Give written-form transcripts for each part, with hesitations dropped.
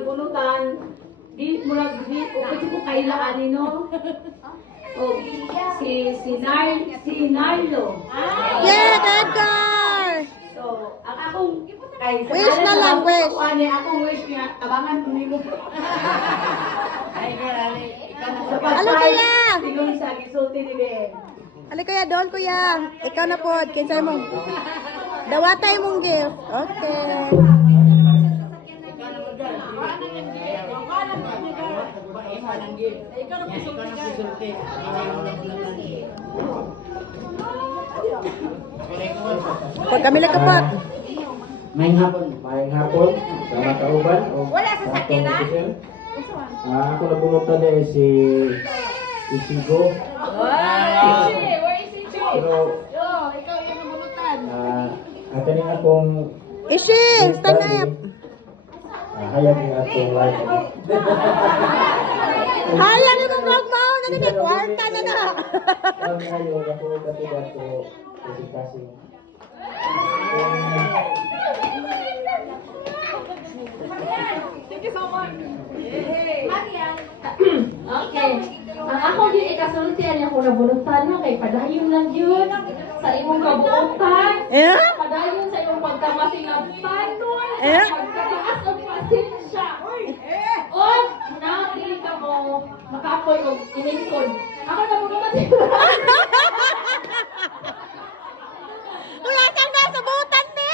nabunutan. Di murag di o kasi ko kailangan no. Oh, si Narlo. Yeah, Edgar! So, ang akong kay Wish na lang, wish. Ani akong wish nga tabangan ko nimo. Ay, girl, ikaw na. Alo, kuya! Sigong sa gisulti ni Ben. Ali kuya, doon kuya. Ikaw na po. Kinsay mo. Dawatay mong gift. Okay. Pag kami nagkapat. Maing hapon. Maayong hapon, sama kauban. Wala sa sakyanan? Ako nabunutan niya si Isigo. Pero, ato rin akong Ishi, stand up. hayag niya akong live. Hala ni mong vlog mo. Nani ni kwarta na na. Ang ayaw ako katigat ko kasi Okay. Ang ako din ikasultian niya kung nabunutan mo kay padayon lang yun sa imong kabuotan. Eh? Padayon sa imong pagkamasingapan nun. Eh? Pagkataas ang pasensya. O, nakakili ka mo makapoy o iningkod. Ako nabunutan siya. Wala siyang nasa butan ni.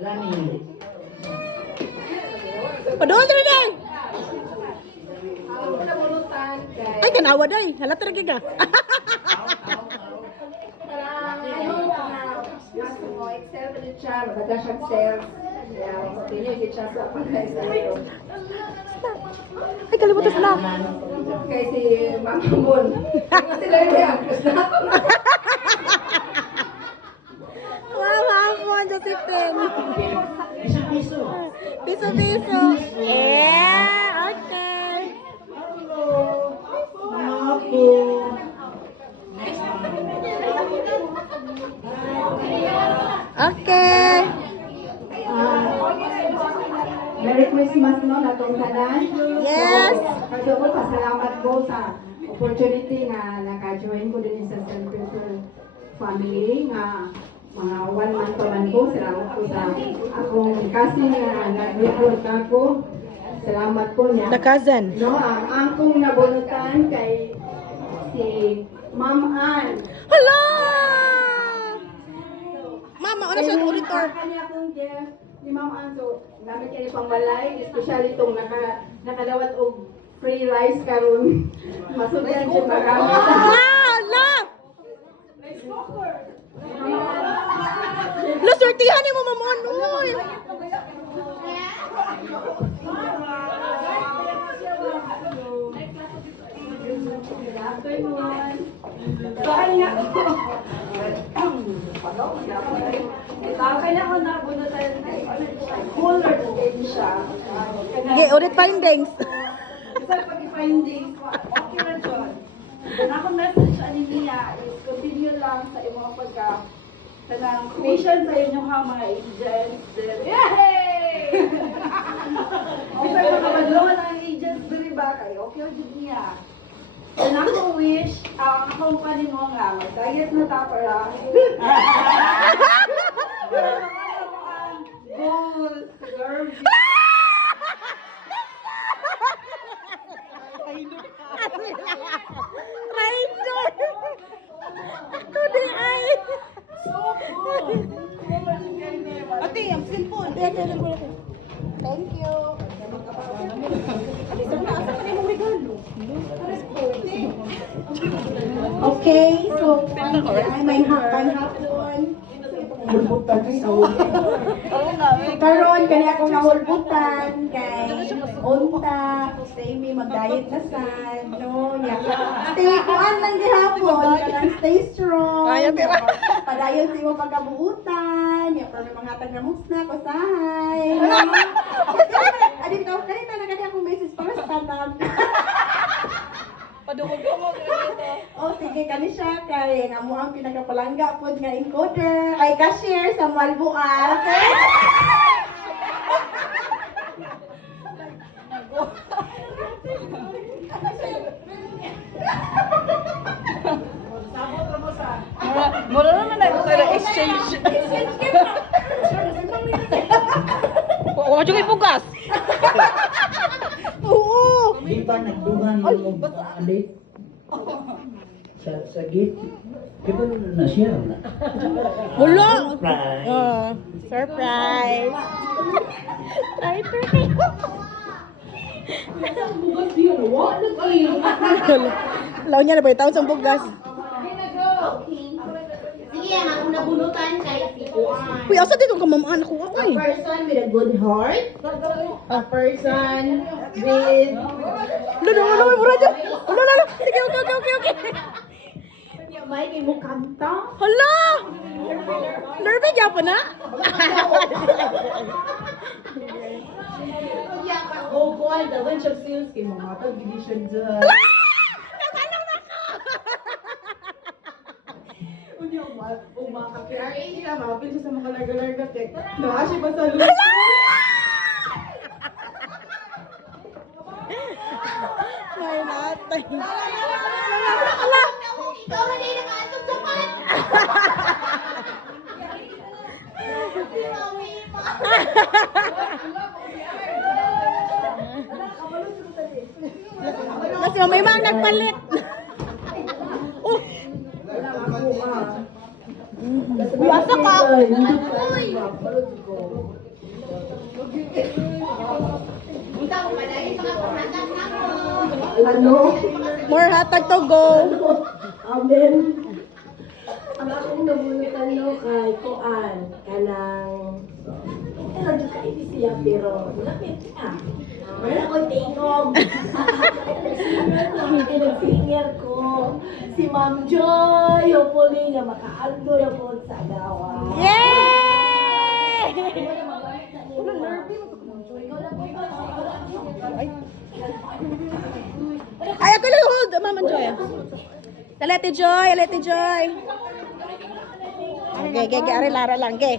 Lani. Padol rin din. Ako nabunutan kay Ay, kanawa day. Halata rin ka. excel pa din siya, mataga siyang sales. Kaya, continue siya sa pagkaisa. Ay, kalimutan na. Kay si Mama Mon. Hindi sila yung reactors na ako. Wow, hapon, Josephine. Piso-piso. Piso-piso. Yeah, okay. Okay. Merry Christmas no, natong tanan. Yes. Kasi ko, pasalamat ko sa opportunity nga naka-join ko din sa Celebration family nga mga 1 month pa man ko. Salamat ko sa akong kasi nga nag-report ako. Salamat po niya. The cousin. No, ang akong nabunutan kay si Ma'am Ann. Hello! Mama, ano siya auditor? Kanya akong gift ni Ma'am Ann. So, gamit kayo pang balay, especially itong nakadawat og free rice karon. Masugyan siya magamit. Ah, love! Lo, sortihan ni mo, mamon. Uy! Good afternoon. Kaya ako. Kaya ako nabunutan cooler din siya. Okay, audit findings. Sa pag-findings, okay na dyan. Ang akong message sa niya is continue lang sa imong pagka kanang mission sa inyong mga agents. Yay! Okay, makabadlon ang agents diri ba kayo? Okay na dyan niya. And ako wish, ang akong panin mo nga, mag-diet na ta para. Pero makaya mo ang goal, girl. Rider! Ako di ay! Ate, ang cellphone. Thank you. Okay, so ay may hapon. Hulbutan so. Karon kani akong nahulbutan kay unta stay me mag-diet na sad no ya. Stay kuan lang gihapon, kanang stay strong. Padayon sa imo pagkabuutan, ya pero mga tag na mong snack usahay. Adi ka kanita na kani akong message para sa tanan. Padungog-dungog na dito. Oh, sige, kani siya kay nga mo ang pinagapalangga pod nga encoder ay cashier sa Malbual. Okay? Mura naman na exchange. Huwag yung ipugas. Oo. Di ba nagduhan mo alit? Sa gift? Kita na siya na. Wala. Surprise. Oh, surprise. Ay, turkey. Law niya na ba yung taon sa bugas? Sige, ang ako nabunutan kay si Juan. Uy, asa dito ka mamaan ako ako A eh. person with a good heart. A person with Lalo, mura dyan. Lalo. Sige, okay. may kay mo kanta. Hala! Nervy ka pa na? Oh boy, the bunch of sales kay mga pag-edition dyan. Nakalong na ka! Unya, mga kakiyari sila, mapil siya sa mga larga-larga tek. Nakasya ba sa lupa? May natay. Ikaw na din nakaatog sa pan. Kasi may mga nagpalit. Oh, Basta ka! Punta ko malay mga pamatak na ko. Ano? more hatag to go. Amen. Ang akong nabunutan no kay Kuan, kanang ano ka ini siya pero lapit na. Wala ko tingog. Singer ko si Ma'am Joy, hopefully na makaaldo na po sa gawa. Yay! Ay, ako lang hold. Mama Joy. Alete Joy, Alete Joy. Okay, ari lara lang, ge.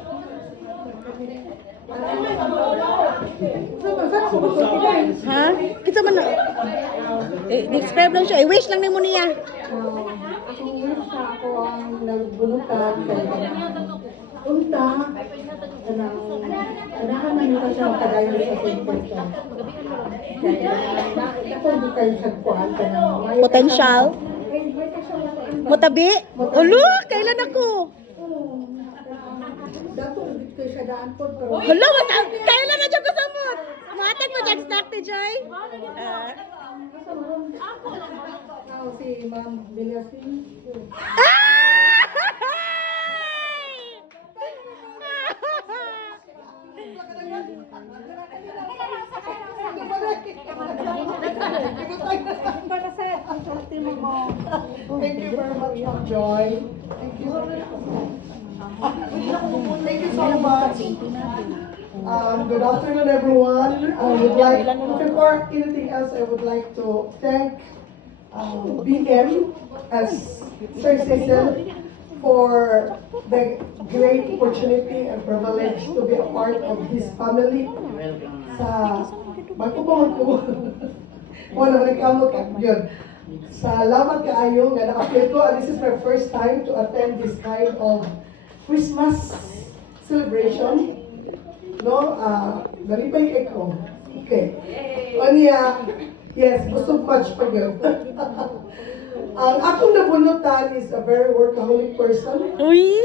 Ha? Kita man na. Describe lang siya. I-wish lang ni mo niya. Ako siya ako ang nagbunutan kay unta kanang anahan man ko siya kadayon sa pagpapalita. Kaya ako di kayo sa kuan kanang may Potential. Mutabi? Ulo, kailan ako? dato di kayo siya daan po pero Hala, kailan na dyan kasamot? Matag mo dyan snack ni Joy? si Ma'am Belasin. Thank you very much, Ma'am Joy. Thank you. Thank you so much. Good afternoon, everyone. I would like, before anything else, I would like to thank BM as Sir Cecil for the great opportunity and privilege to be a part of his family. Sa magpupamag ko. Wala naman ikamot ka. Yun. Salamat kaayo nga na-appear ko. And this is my first time to attend this kind of Christmas celebration. No? Nalipay ko. Okay. O niya, yes, gusto much pa yun. Ang akong nabunutan is a very workaholic person. Uy!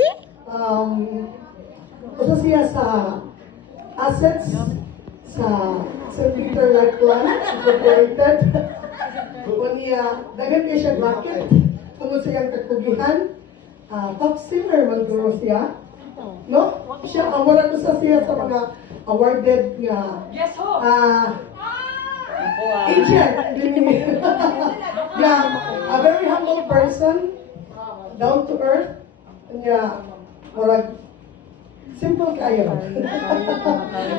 Usa siya sa assets sa St. Peter Lifeline Incorporated. O niya, daghan kayo siya bracket. Tungod sa iyang kakugihan. Top singer man guro siya. No? Siya, award ko sa siya sa mga awarded nga agent. Yeah, a very humble person, down to earth. Yeah, murag simple kayo.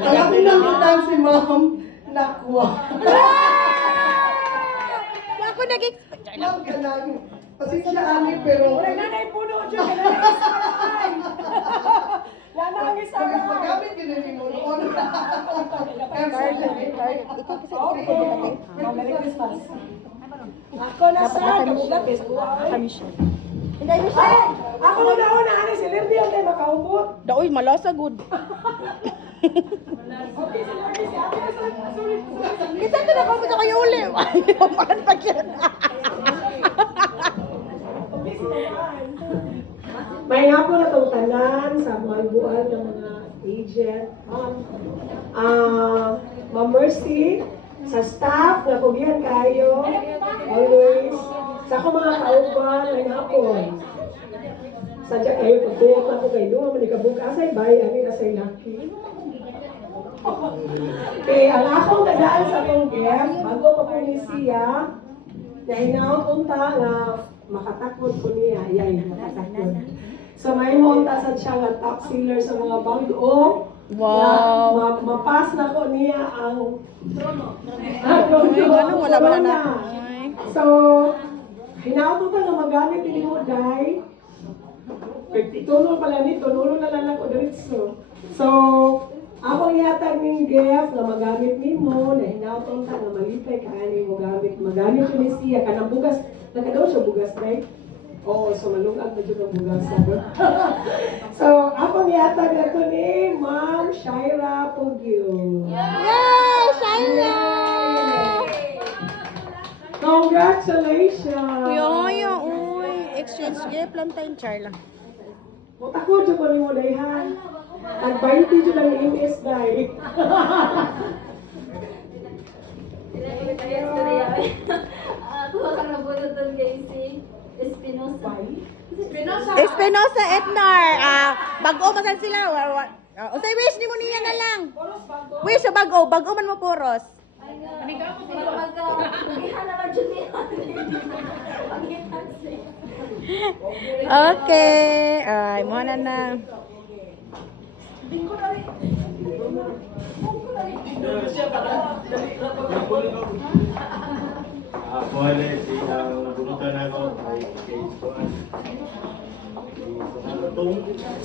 Ang aking nakitaan si Ma'am Nakwa. Ako nag-expect. Love ka lang. Pasensya amin, pero... Nanay puno dyan, nanay isarahan. Nanay isarahan. Magamit yun yung pinunoon. Merry Christmas. Ako na sa kapis. Kami siya. Hindi, Michelle. Ako na ano si Lerdy ang tayo makaubot. Daoy, malasa good. Kita ko na kapit ako yung uli. Ay, paman pa yan. May nga po na itong tanan sa mga buwan ng mga agent. Ma'am Mercy, sa staff na pugyan kayo, always. Sa ako mga kauban, may hapon. Sadya kayo, pagtuyot na ko kayo, manikabukasay, bayan, asay laki. Okay, ang akong nadaan sa akong guest, bago pa po ni siya, na inaunta nga makatakot ko niya, yay, makatakot. So may monta sa siya nga top seller sa mga bago. Wow. Na, mapas na ko niya ang trono. Wala ba na? So, hinaunta ka nga magamit din mo, day. Tulo pala ni, tulo na lang ako diretso. So, ako yata ng gift na magamit ni mo, na hinautong ka na malipay ka mo magamit yun ni siya, kanang bugas, nakadaw siya bugas, right? Oo, so malungag na dyan ang bugas. So, ako yata na ito ni Ma'am Shaira Pugyo. Yay, Shaira! Congratulations! Yoyo, uy. Exchange gift lang tayong Charla. Mutakot dyan ko ni mo, Dayhan. Nag-20 dyan ang inis, Day. Ako ang nabunod doon kay si Espinosa. Espinosa Etnar. Bago masan sila. Usay wish ni mo niya na lang. Wish sa bago. Bago man mo puros. Okay. Ay, mo na na. Ako ulit, ang nabunutan ako ay kay Joan.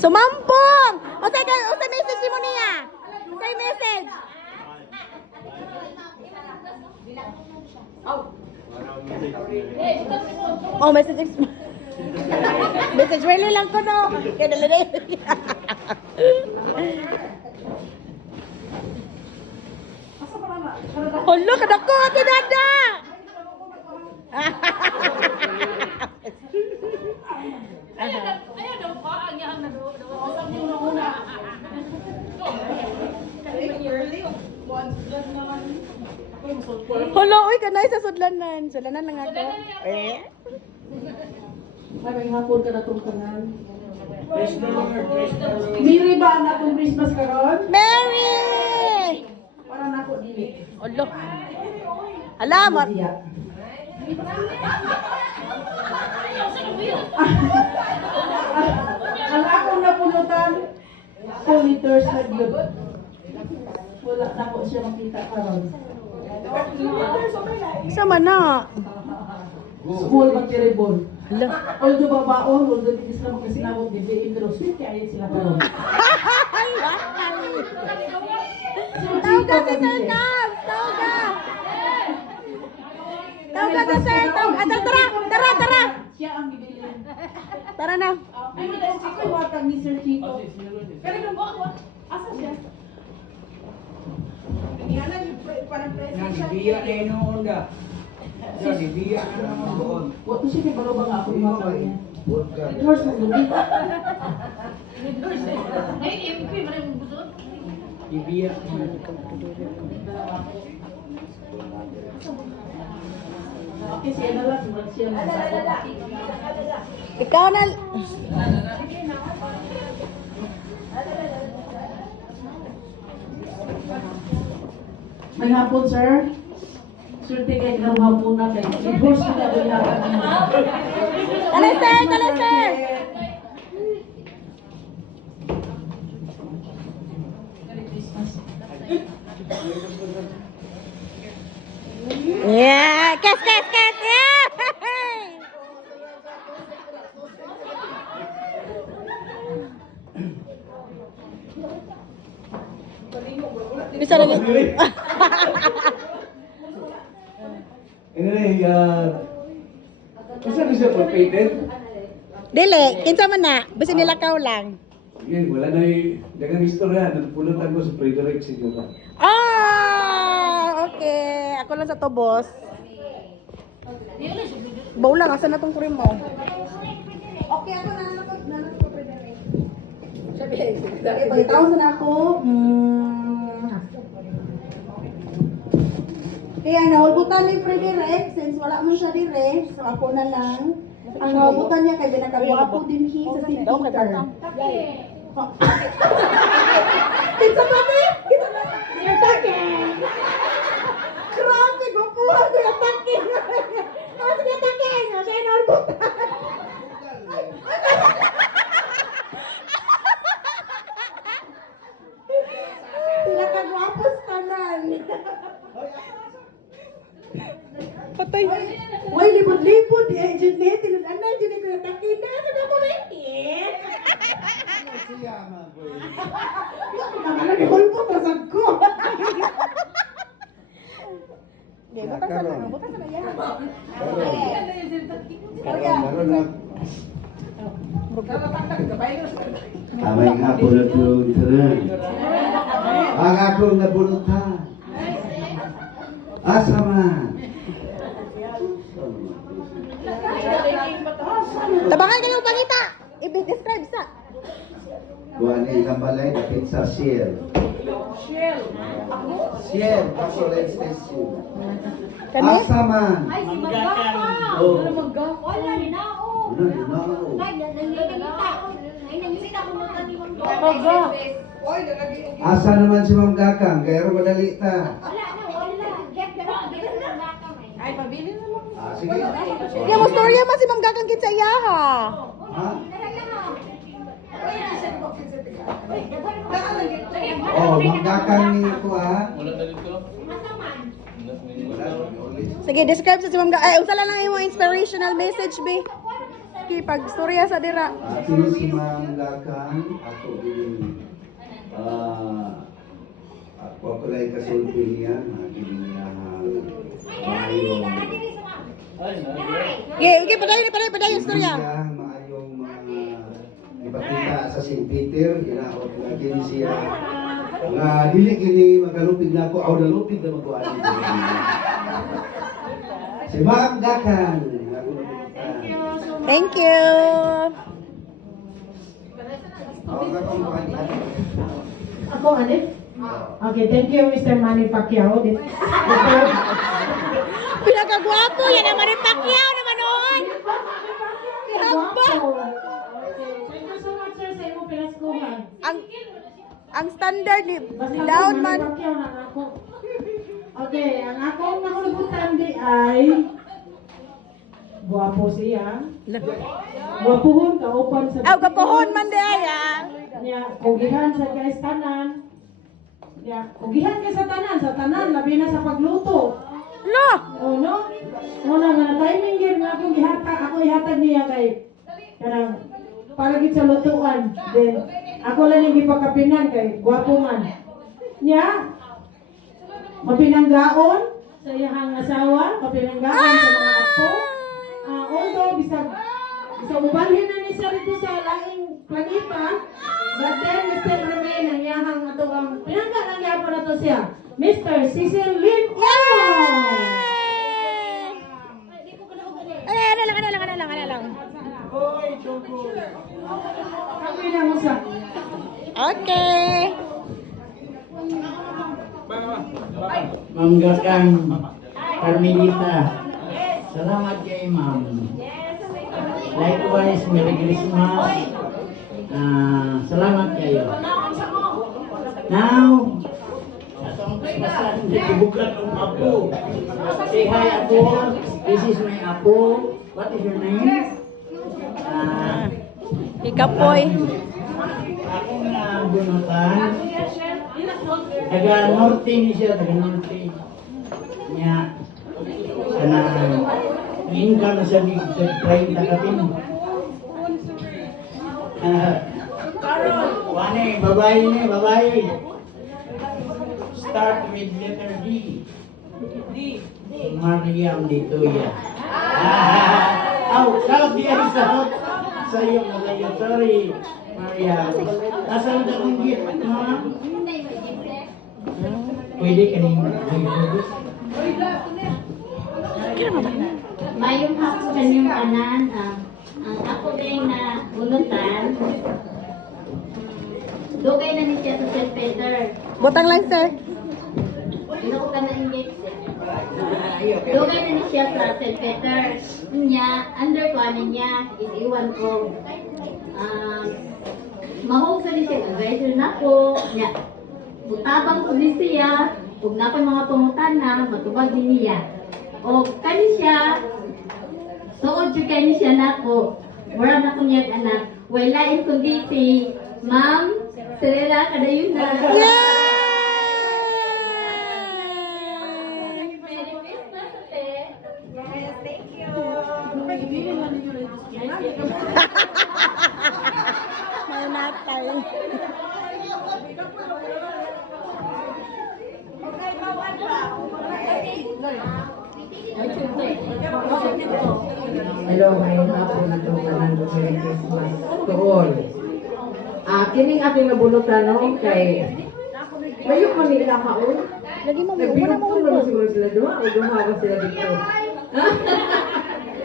Sumampong! Usay message mo niya. Usay message. Oh, message. Message really lang ko no. Kaya dala na yun. Hala, kadako, kinada! Ayaw daw pa, ang yang na doon. Hala, uy, kanay sa sudlanan. Sudlanan lang ako. Eh? Ay, may hapon ka na itong tanan. Praise the Lord, praise the Lord. Miri ba na itong Christmas karon? Mary! Para na ako dili. Hala. Hala, Siya. Ang akong napunutan, 2 liters na yun. Wala na ko siya makita karon. Sama na. Small material. Hala. Although babaon, although di sila makasinabot, di pero sweet kaya sila karon. Tawag ka si Sir Tom! Tawag ka! Tawag ka si Sir Tom! Tara! Siya ang gibilin. Tara na. Ay, ako yung watang ni Sir Chico. Pero nung asa siya? Kanihanan yung parang Yan, ibiya na yun ang onda. Yan, ibiya na naman doon. Wato siya kay baro ba nga ako yung mga niya. Edwards mo guli. Ay, MP, maraming busot. Ibiya. Okay, siya na lang. Siya na lang. Ikaw na. May hapon, sir. Sir, tigay ng hapon na kayo. Edwards mo na niya. Tala, sir! Yeah! Kes! Yeah! Bisa na ni. Anyway, kasi siya papated. Dili, kinsa man na, basta nilakaw lang. Sige, wala na dagang istorya. Nagpulutan ko sa Frederick siguro. Ah, okay. Ako lang sa to, boss. Baw lang, asa na tong cream mo? Okay, ako na to Frederick. Okay, pagkitaon sa na ako. Kaya nahubutan ni Frederick, since wala mo siya dire, so ako na lang. Ang nahubutan niya kay binakagwapo din siya sa si Peter. Kinsa ba ni? Kinsa ba? Yung take! Grabe, gupuhan ko yung take! Ano sige take? Siya yung nahubutan. Sila kagwapos tanan. Patay. Uy, libod-libod. Eh, Junet, tinag-anay, Junet ko yung takina. Sabi ko, eh. Kamala ni Hulpo, trasag ko. Okay, butas na lang. Butas na lang yan. Amay nga po na tulong itanan. Ang akong nabunutan. Asa man. Tabangan ka ng pangita. I-describe sa. Buwan ni Kambalay na pizza shell. Shell, Casolet Station. Kani? Asa man. Ay, si Magapa! Oh. Wala rin na, oh. Ano, ano? Ay, nanginita. Ay, nanginita ko na ni Magapa. Asa naman si Ma'am Gakang, kaya rin madali ta. Wala na, wala. Get ka na, get ka na. Ay, pabili na lang. Ah, sige. Kaya mo storya man si Ma'am Gakang kinsa iyaha. Ha? Oh, Oh, Ma'am Gakang ni ko ha. Sige, describe sa si Ma'am Gakang. Ay, usa lang imong inspirational message be. Okay, pag storya sa dira. Sino si Ma'am Gakang? Ako din. Ako lang kasulpi niya. Hindi niya maayong. Okay, padayon yung storya. Hindi niya maayong mga ipakita sa St. Peter. Ginaot na din siya. Nga dili gini magalupig na ako. Aw nalupig na magkuhan. Si Ma'am Gakang. Ako nabunutan. Thank you. Ako Gakang bukan. Ako, ano? Okay, thank you, Mr. Manny Pacquiao. Pinakagwapo yan naman ni Pacquiao naman noon. Hamba. Thank you so much, sir, sa imong pinaskuhan. Ang standard ni Basta down ako, man. Manny Pacquiao na ako. Okay, ang akong nakulubutan di ay guwapo siya. Guwapuhon, kaupan sa... Aw kapohon man di ay ah. Niya, kugihan sa guys tanan. Niya, kugihan ka sa tanan, labi na sa pagluto. Lo. Oh, no? Una nga, timing yun nga akong ako ihatag niya kay kanang palagi sa lutuan. Then, ako lang yung ipakapinan kay gwapo man. Niya, mapinanggaon sa iyang asawa, mapinanggaon sa mga apo. Although, bisa ubalhin na ni siya rito sa laing planeta, but then, Mr. Remain, ang iyahang ato ang pinangga ng yapo na to siya, Mr. Cecil Lim Ay, ano lang. Kami na mo sa. Okay. Ma'am Gakang Carmelita. Salamat kay Ma'am. Likewise, Merry Christmas. Salamat kayo. Now, atong Christmasan, ibukat ng apo. Say hi, apo. This is my apo. What is your name? Ikapoy. Akong bunutan. Taga Norte ni siya, taga Norte. Nya, sana income na siya ni sa 30 kapin. Kuane, babae ni, babae. Start with letter D. Mariam dito yan. South yan, South. Sa'yo, malayo. Sorry, Mariam. Nasaan na kong gift, ha? Pwede ka rin mag-ibig. Mayong hapon kanyang anan, ang ako din na bunutan, dugay na ni siya sa St. Peter. Butang lang, sir. Ano ko ka na-engage dugay na ni siya sa St. Peter. Niya, under ko ano niya, iniwan ko. Mahog sa ni siya, advisor na ko. Niya, butabang ko ni siya, huwag na ko mga pangutana, matubag din niya. O kani siya, suod siya kani siya na ko. Mura na kong yag anak. Wala in kundi si Ma'am Serena Kadayon na. May natay. Hello, ngayong hapon na itong tanan do Merry Christmas to all. Kining ating nabunutan no kay mayo ko nila haon. Lagi mo Nagbinuto naman siguro sila duha o duha ba sila dito?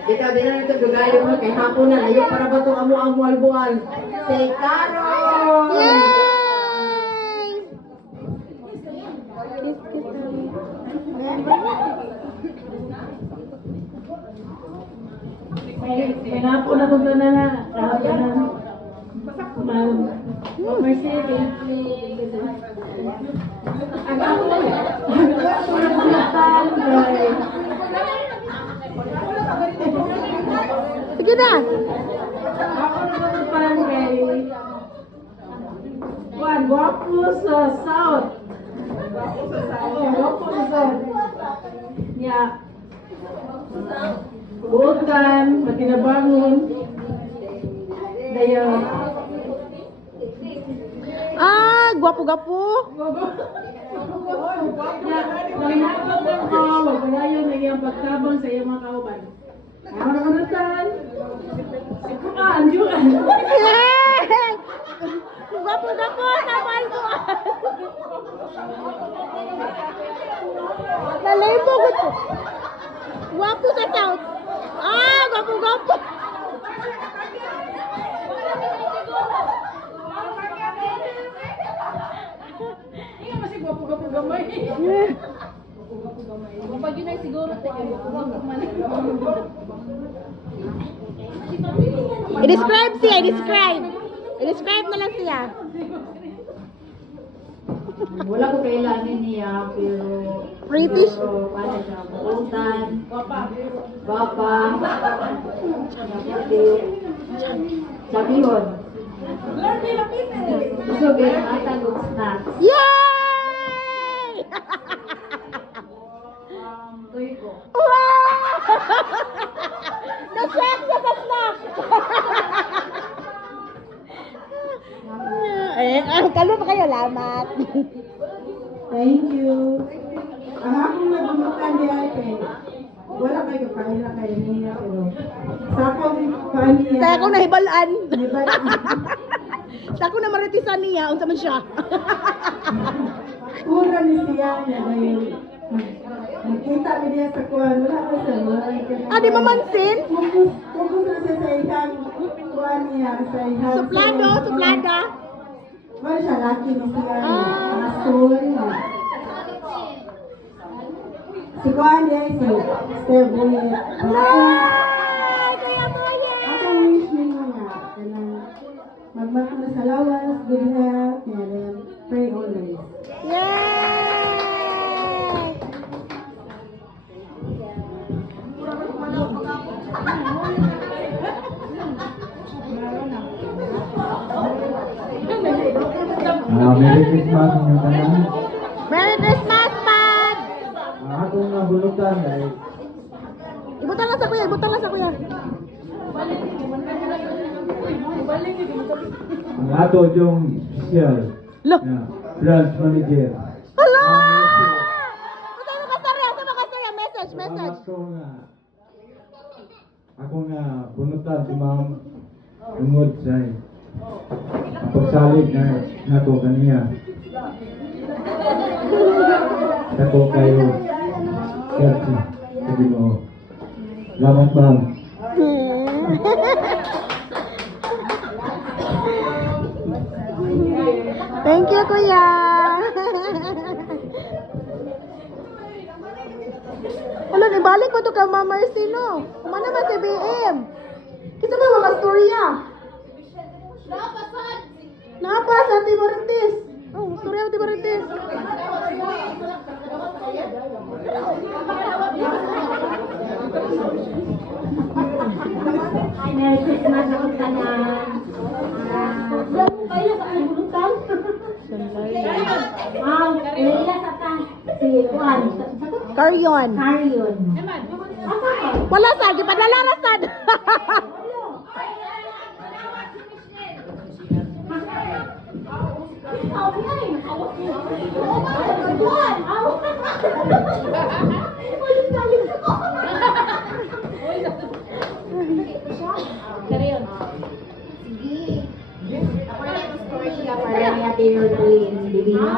Ikaw din na ito dugayo mo kay hapon na ayo para ba itong amo-amo albuan. Say Carol! Kaya nga po natugla na kahapon na. Mercy, ang ako nagbunutan kay Sige na. ako nagbunutan kay Juan, guwapo sa South. Guwapo sa South. Yeah. Buutan, magkinabangon. Daya. Gwapo-gwapo. Nanginakot lang ko, wag palayo na iyang pagtabang sa iyang mga kauban. Ako na kanutan. Ikuan, juan. Yay! Gwapo-gwapo. Tamal ko. Lalay mo ko. Gwapo sa South. Gwapo-gwapo. I-describe siya, i-describe. I-describe na lang siya. Wala ko kailangan niya pero British. pero paano siya buutan. Bapa. Sabihon. Gusto ba matag og snacks? Yay! Tuyo. Wow! Na-check siya sa snack! Kalo pa kayo, lamat. Thank you. Ang akong nagbunutan niya kay wala kayo kaila kay niya pero sa akong niya. Sa ako nahibalaan. Nahibalaan. Sa ako na maritisan niya, unsa man siya. Una ni siya na ngayon. Nakita mo niya sa kuwan, wala ka siya. Di mamansin? Focus na siya sa ihang kuwan niya, sa ihang... Suplado, suplada. Wala siya, laki ni siya. Asul. Si kuwan niya, si Steve Boyet. Kaya mo yan! Ako wish niyo nga, magmata na sa lawas, good health, and pray always. Yay! Merry Christmas inyong tanan. Merry Christmas, Pad! Akong nabulutan ay Ibutan lang sa kuya, ibutan lang sa kuya. Ang ato yung official Look. na branch manager. Hala! Sa mga storya, message. Salamat ko nga. Ako nga, bunutan si ma'am tungod sa ang pagsalig na nato kaniya. Ako kayo, Church sa Ginoo. Salamat ma'am. Thank you, kuya. Wala, ibalik ko to ka Ma'am Mercy, no? Kumana naman si BM. Kita ba mga storya? Napa sa Timorites. Oh, storya sa Timorites. Ay, Merry Christmas ako tanan. Kayo sa bulutan? Leila sa ka. Si Juan. Carrion. Carrion. Wala sad, di pa nalarasad. Para ni Ate Rosalyn Divino.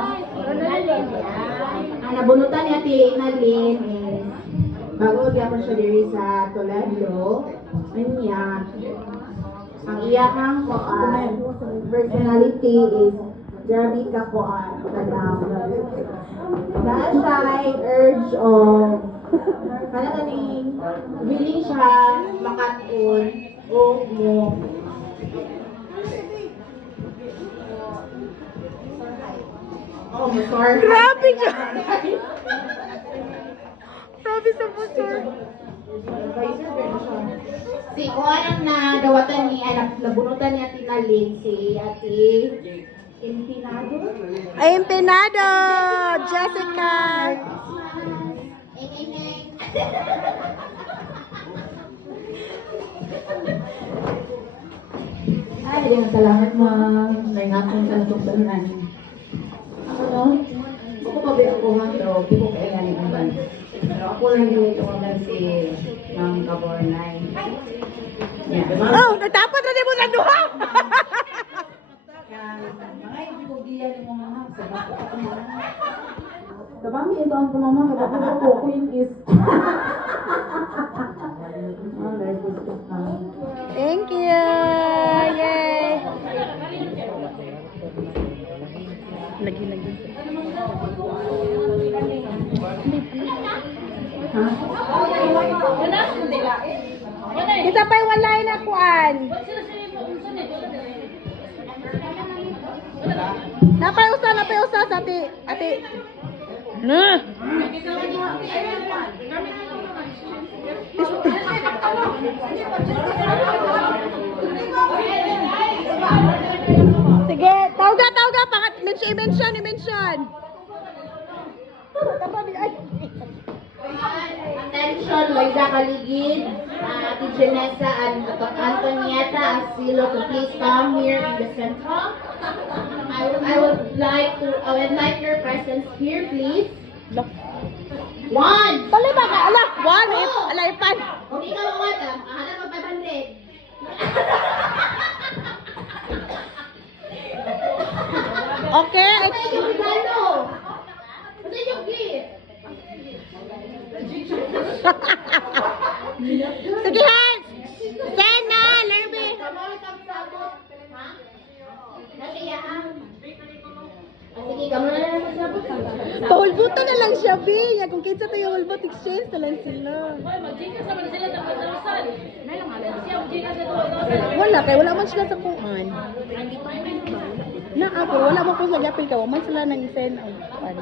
Ang nabunutan ni Ate Nalyn is bago gyapon siya diri sa Toledo. Anya ang iyahang personality is grabe ka kanang dahil siya ay urge of kaning willing siya makatun o mo sorry. Grabe siya. Grabe sa puso. Si Juan na dawatan ni nabunutan ni Ate Nalyn si Ate Empinado. Ay, Empenado! Jessica! Ay, dengan salamat ma'am. Naingatan ka sa sunan. Ano? Ako pa ba ako nga pero di ko kaya ni Uban. Pero ako lang yung ituwagan si Ma'am Cabornay. Yeah. Oh, natapat na din mo sa duha! Mga ibugiya ni mo mga sa bako ako mga. Kabami ito ang kumama, kapag ko queen is... Thank you! Yay! Lagi. Kita pa'y walay na kuan. Napay usa sa ati. Na. Sige, tawga pangat i-mention. Attention, Loida Kaligid, Ate Janessa and Antonieta Asilo to please come here in the central. I would like your presence here, please. One! Bali ba ka? Ala, one, alaipan. Hindi ka mawag, hanap mo 500. Okay. Regalo! Kasi yung gift. Sige, Hans. Send na, Lerby. Sige, kamo na lang magsabot. Pahulbutan na lang siya, B. Kung kinsa tayo hulbot, exchange na lang sila. Wala man sila sa kuan. Wala mo kung sa yapil ka, man sila nang send ang kuan.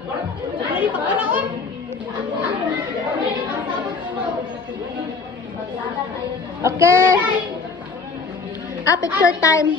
Okay. Picture time.